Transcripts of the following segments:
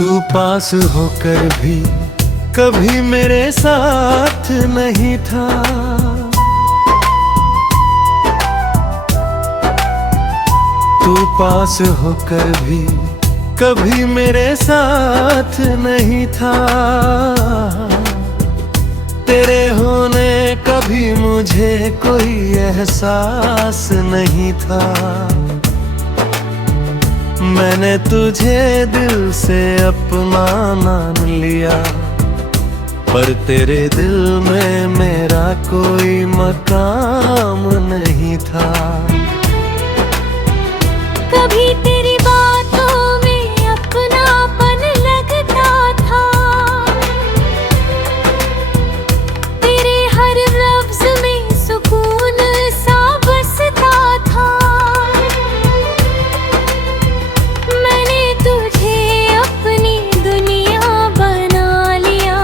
तू पास होकर भी कभी मेरे साथ नहीं था। तू पास होकर भी कभी मेरे साथ नहीं था। तेरे होने कभी मुझे कोई एहसास नहीं था। मैंने तुझे दिल से अपना मान लिया, पर तेरे दिल में मेरा कोई मकाम नहीं था। कभी तेरी बातों में अपनापन लगता था, तेरे हर लफ्ज में सुकून सा बसता था। मैंने तुझे अपनी दुनिया बना लिया,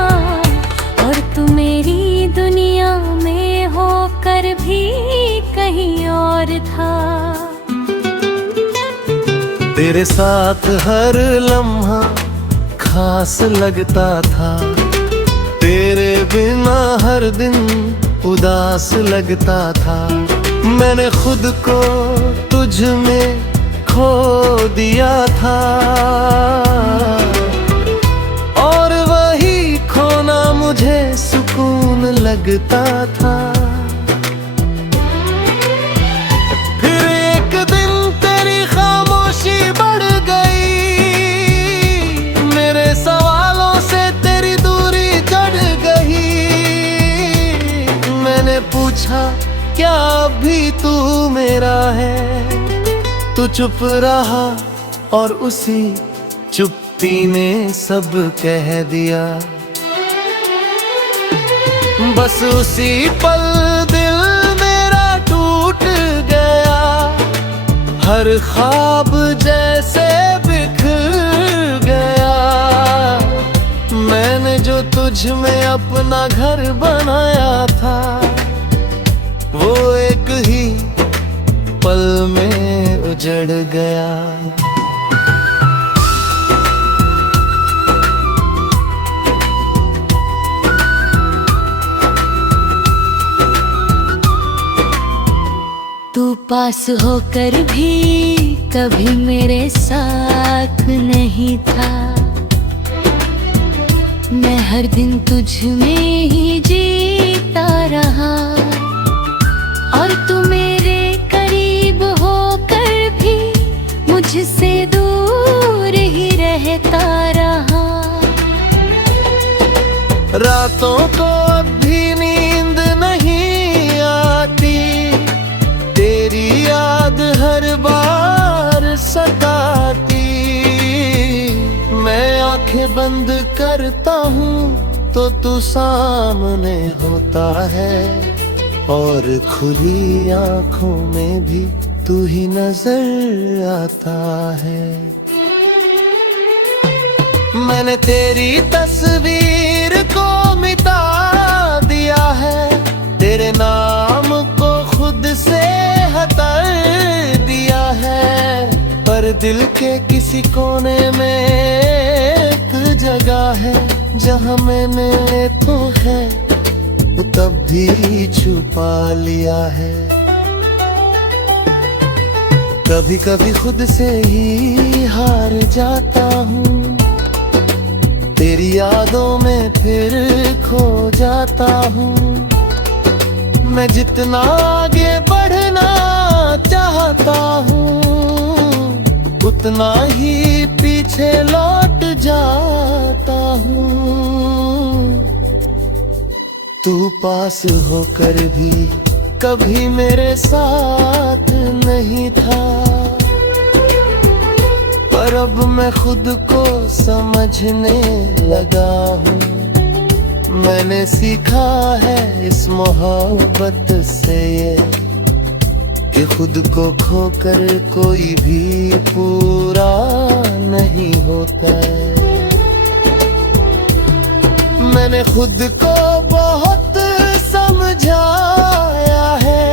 और तू मेरी दुनिया में होकर भी कहीं और था। तेरे साथ हर लम्हा खास लगता था, तेरे बिना हर दिन उदास लगता था। मैंने खुद को तुझ में खो दिया था, और वही खोना मुझे सुकून लगता था। बढ़ गई, मेरे सवालों से तेरी दूरी जड़ गई। मैंने पूछा क्या अभी तू मेरा है, तू चुप रहा और उसी चुप्पी ने सब कह दिया। बस उसी पल दिल मेरा टूट गया, हर ख्वाब जैसे बिखर गया। मैंने जो तुझ में अपना घर बनाया था, वो एक ही पल में उजड़ गया। तू पास होकर भी कभी मेरे साथ नहीं था। मैं हर दिन तुझ में ही जीता रहा, और तू मेरे करीब होकर भी मुझसे दूर ही रहता रहा। रातों को अब भी नींद नहीं आती, तेरी याद हर बार सताती। मैं आंखें बंद करता हूँ तो तू सामने होता है, और खुली आंखों में भी तू ही नजर आता है। मैंने तेरी तस्वीर को मिटा दिया है, तेरे नाम को खुद से हटा दिया है। पर दिल के किसी कोने में एक जगह है, जहाँ मैंने तो है वो तब भी छुपा लिया है। कभी कभी खुद से ही हार जाता हूँ, तेरी यादों में फिर खो जाता हूँ। मैं जितना आगे बढ़ना चाहता हूँ, उतना ही पीछे लौट जाता हूँ। तू पास होकर भी कभी मेरे साथ नहीं था, पर अब मैं खुद को समझने लगा हूँ। मैंने सीखा है इस मोहब्बत से ये, कि खुद को खोकर कोई भी पूरा नहीं होता है। मैंने खुद को बहुत समझाया है,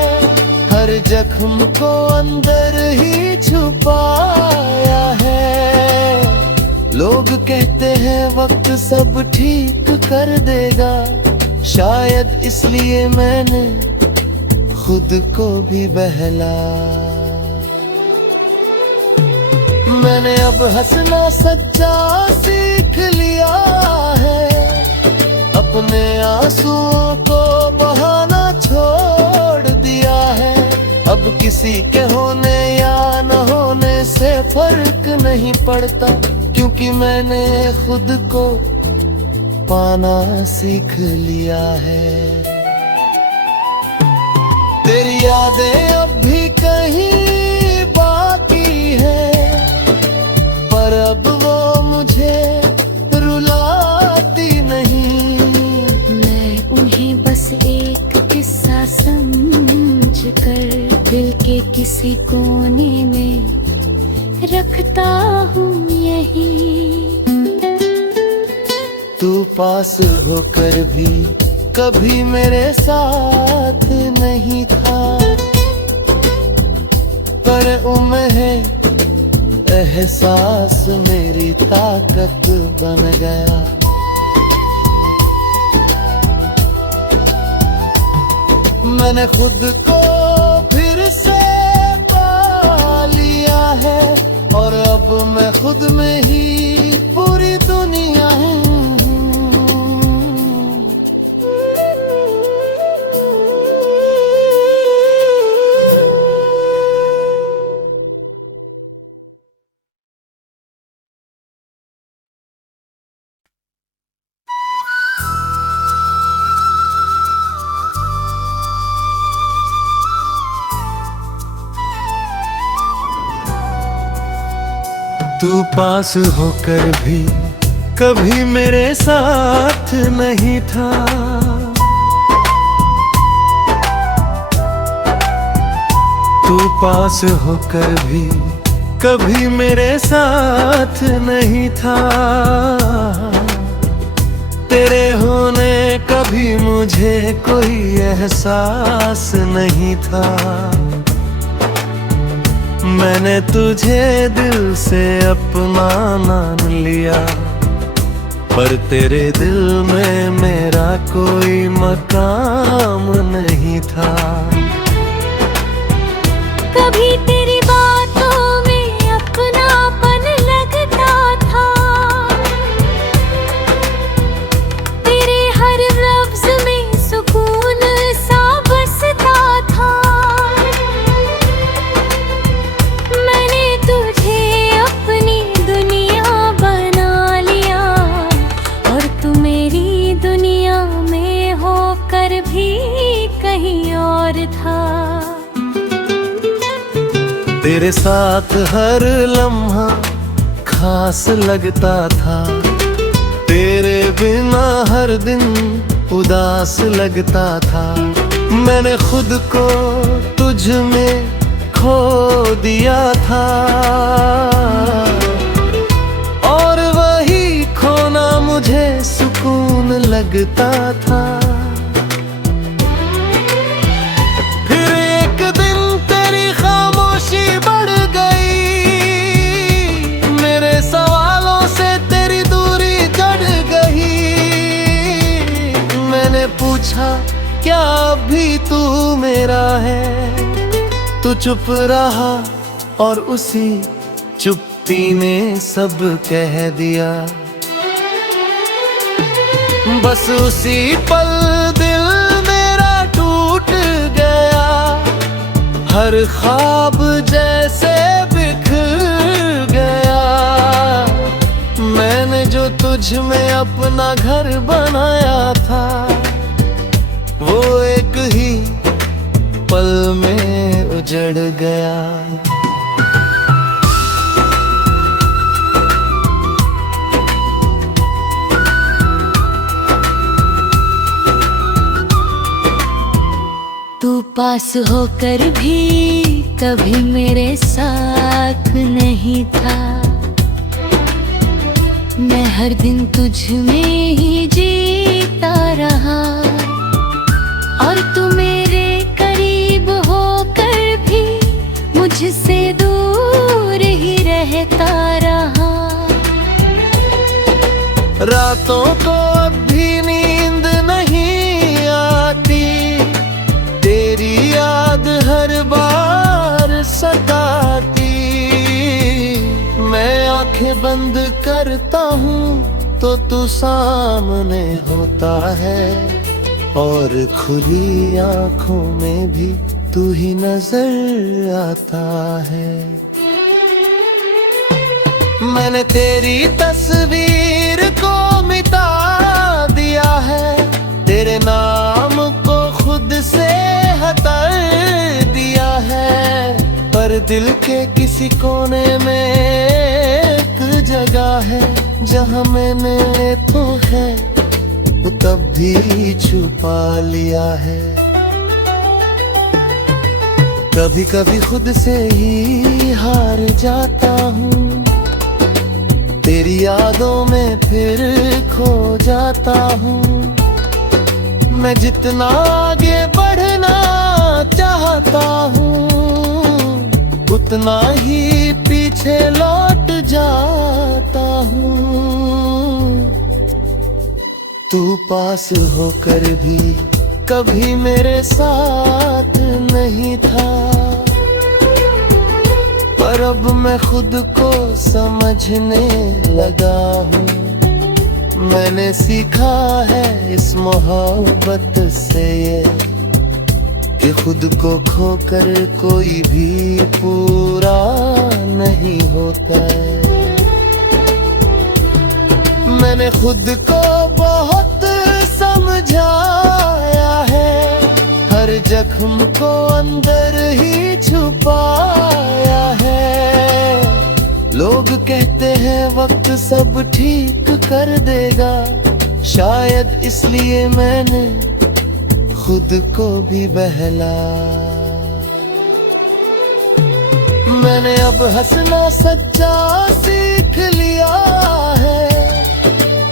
हर जख्म को अंदर ही छुपाया है। लोग कहते वक्त सब ठीक कर देगा। शायद इसलिए मैंने खुद को भी बहला। मैंने अब हंसना सच्चा सीख लिया है, अपने आंसुओं को बहाना छोड़ दिया है। अब किसी के होने या न होने से फर्क नहीं पड़ता, क्योंकि मैंने खुद को पाना सीख लिया है। तेरी यादें अब भी कहीं बाकी है, पर अब वो मुझे रुलाती नहीं। मैं उन्हें बस एक किस्सा समझ कर दिल के किसी कोने में रखता हूँ यही। तू पास होकर भी कभी मेरे साथ नहीं था, पर एहसास मेरी ताकत बन गया। मैंने खुद को फिर से पा लिया है, और अब मैं खुद में ही पूरी दुनिया हूँ। तू पास होकर भी कभी मेरे साथ नहीं था, तू पास होकर भी कभी मेरे साथ नहीं था। तेरे होने कभी मुझे कोई एहसास नहीं था। मैंने तुझे दिल से अपना मान लिया, पर तेरे दिल में मेरा कोई मकाम नहीं था। कभी तेरी बातों में अपनापन लगता था, तेरे हर लफ्ज में सुकून सा बसता था। मैंने तुझे अपनी दुनिया बना लिया, और तू मेरी दुनिया में होकर भी कहीं और था। तेरे साथ हर लम्हा खास लगता था, तेरे बिना हर दिन उदास लगता था। मैंने खुद को तुझ में खो दिया था, और वही खोना मुझे सुकून लगता था। बढ़ गई, मेरे सवालों से तेरी दूरी जड़ गई। मैंने पूछा क्या अभी तू मेरा है, तू चुप रहा और उसी चुप्पी ने सब कह दिया। बस उसी पल दिल मेरा टूट गया, हर ख्वाब जैसे बिखर गया। मैंने जो तुझ में अपना घर बनाया था, वो एक ही पल में उजड़ गया। तू पास होकर भी कभी मेरे साथ नहीं था। मैं हर दिन तुझ में ही जीता रहा, और तू मेरे करीब होकर भी मुझसे दूर ही रहता रहा। रातों को अब भी नींद नहीं आती, तेरी याद हर बार सताती। मैं आंखें बंद करता हूँ तो तू सामने होता है, और खुली आंखों में भी तू ही नजर आता है। मैंने तेरी तस्वीर को मिटा दिया है, तेरे नाम को खुद से हटा दिया है, पर दिल के किसी कोने में एक जगह है जहाँ मैंने तो है वो तब भी छुपा लिया है। कभी कभी खुद से ही हार जाता हूँ, तेरी यादों में फिर खो जाता हूँ। मैं जितना आगे बढ़ना चाहता हूँ, उतना ही पीछे लौट जाता हूँ। तू पास होकर भी कभी मेरे साथ नहीं था, पर अब मैं खुद को समझने लगा हूँ। मैंने सीखा है इस मोहब्बत से ये कि खुद को खोकर कोई भी पूरा नहीं होता है। मैंने खुद को बहुत समझाया है, हर जख्म को अंदर ही छुपाया है। लोग कहते हैं वक्त सब ठीक कर देगा, शायद इसलिए मैंने खुद को भी बहला। मैंने अब हंसना सच्चा सीख लिया है,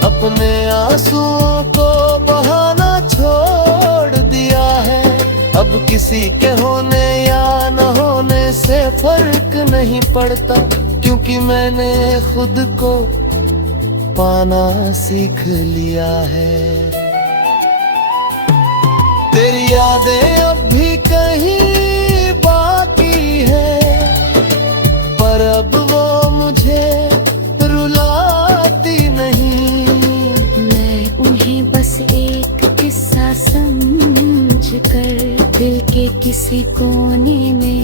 अपने आंसुओं को बहाना छोड़ दिया है। अब किसी के होने या न होने से फर्क नहीं पड़ता, क्योंकि मैंने खुद को पाना सीख लिया है। तेरी यादें अब भी कहीं बाकी है, पर अब वो मुझे रुलाती नहीं। मैं उन्हें बस एक किस्सा समझ कर दिल के किसी कोने में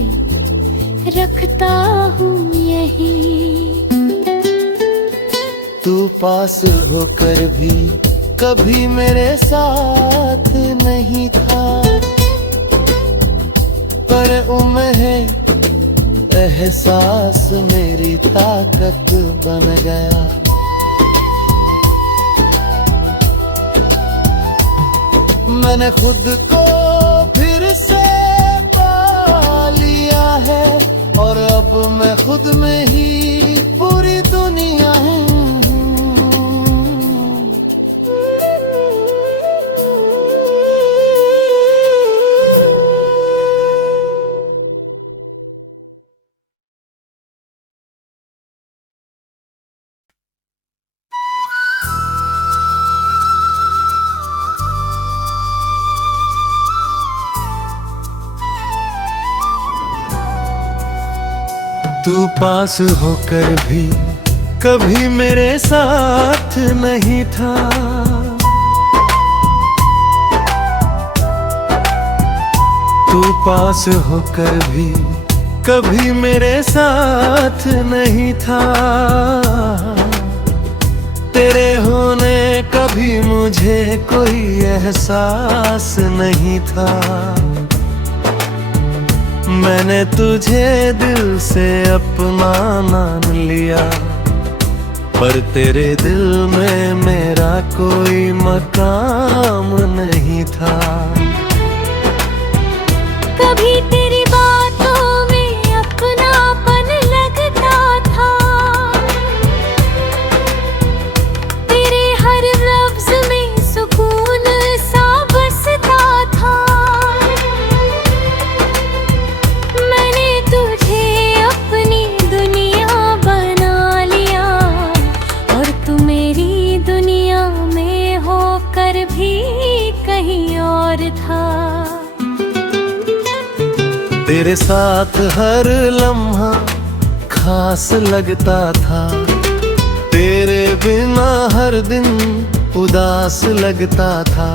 रखता हूँ यही। तू पास होकर भी कभी मेरे साथ नहीं था, पर एहसास मेरी ताकत बन गया। मैंने खुद को फिर से पा लिया है, और अब मैं खुद में ही पूरी दुनिया हूँ। तू पास होकर भी कभी मेरे साथ नहीं था, तू पास होकर भी कभी मेरे साथ नहीं था। तेरे होने कभी मुझे कोई एहसास नहीं था। मैंने तुझे दिल से अपना मान लिया, पर तेरे दिल में मेरा कोई मकाम नहीं था। कभी तेरी बातों में अपनापन लगता था, तेरे हर लफ्ज में सुकून सा बसता था। मैंने तुझे अपनी दुनिया बना लिया, और तू मेरी दुनिया तेरे साथ हर लम्हा खास लगता था, तेरे बिना हर दिन उदास लगता था।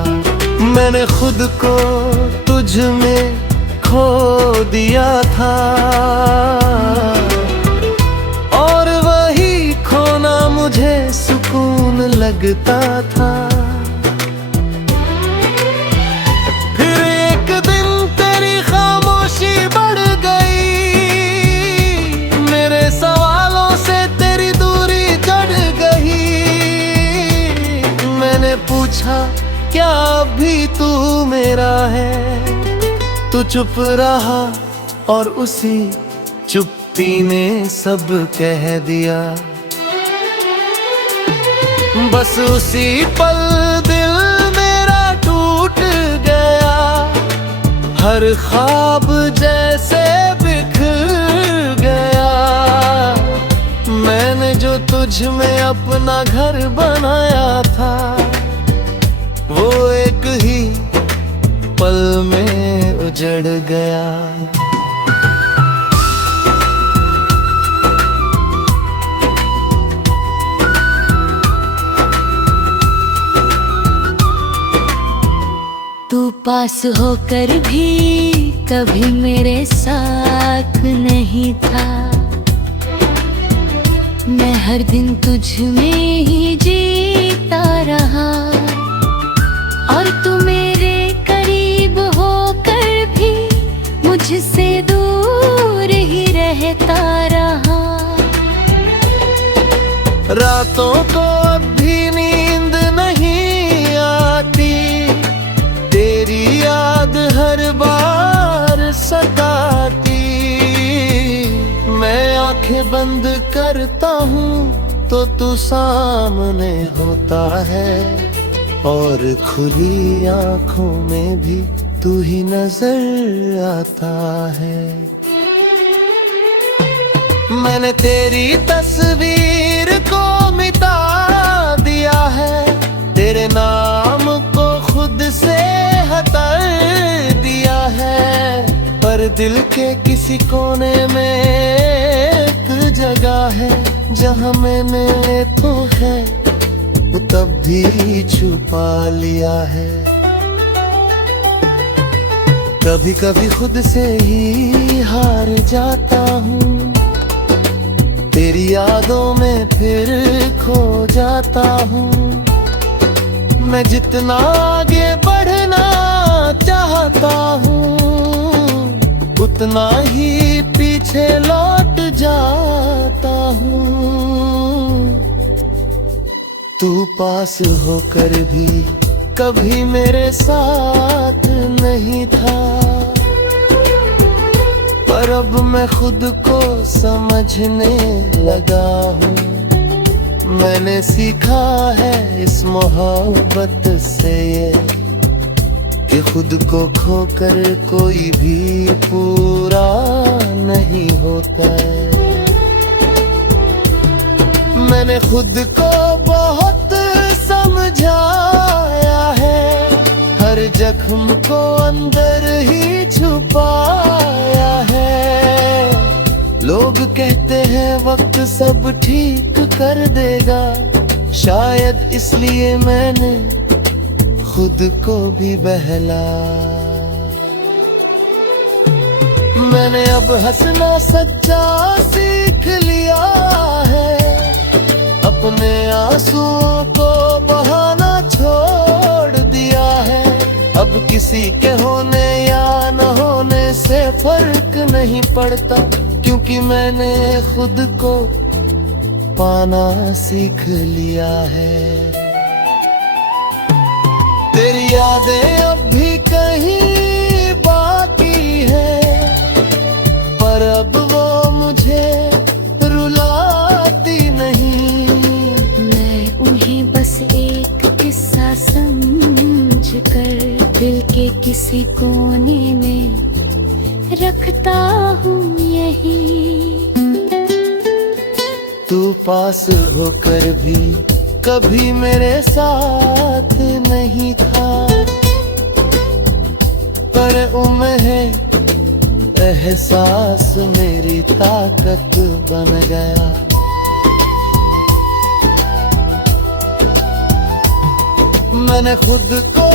मैंने खुद को तुझ में खो दिया था, और वही खोना मुझे सुकून लगता था। फिर एक दिन तेरी खामोशी बढ़ गई, मेरे सवालों से तेरी दूरी जड़ गई। मैंने पूछा क्या अभी तू मेरा है, तू चुप रहा और उसी चुप्पी ने सब कह दिया। बस उसी पल दिल मेरा टूट गया, हर ख्वाब जैसे बिखर गया। मैंने जो तुझ में अपना घर बनाया था, वो एक ही पल में उजड़ गया। तू पास होकर भी कभी मेरे साथ नहीं था। मैं हर दिन तुझ में ही जीता रहा, और तू मेरे करीब होकर भी मुझसे दूर ही रहता रहा। रातों को अब भी नींद नहीं आती, तेरी याद हर बार सताती। मैं आंखें बंद करता हूँ तो तू सामने होता है, और खुली आंखों में भी तू ही नजर आता है। मैंने तेरी तस्वीर को मिटा दिया है, तेरे नाम को खुद से हटा दिया है। पर दिल के किसी कोने में एक जगह है, जहाँ मैंने तो है तब भी छुपा लिया है। कभी कभी खुद से ही हार जाता हूँ, तेरी यादों में फिर खो जाता हूँ। मैं जितना आगे बढ़ना चाहता हूँ, उतना ही पीछे लौट जाता हूँ। तू पास होकर भी कभी मेरे साथ नहीं था, पर अब मैं खुद को समझने लगा हूँ। मैंने सीखा है इस मोहब्बत से ये, कि खुद को खोकर कोई भी पूरा नहीं होता है। मैंने खुद को बहुत समझाया है, हर जख्म को अंदर ही छुपाया है। लोग कहते हैं वक्त सब ठीक कर देगा, शायद इसलिए मैंने खुद को भी बहला। मैंने अब हंसना सच्चा सीख लिया है, अपने आंसुओं को बहाना छोड़ दिया है। अब किसी के होने या न होने से फर्क नहीं पड़ता, क्योंकि मैंने खुद को पाना सीख लिया है। तेरी यादें अब भी कहीं बाकी है, पर अब वो मुझे रुलाती नहीं। मैं उन्हें बस एक किस्सा समझ कर दिल के किसी कोने में रखता हूँ यही। तू पास होकर भी कभी मेरे साथ नहीं था, पर उम्मीद एहसास मेरी ताकत बन गया। मैंने खुद को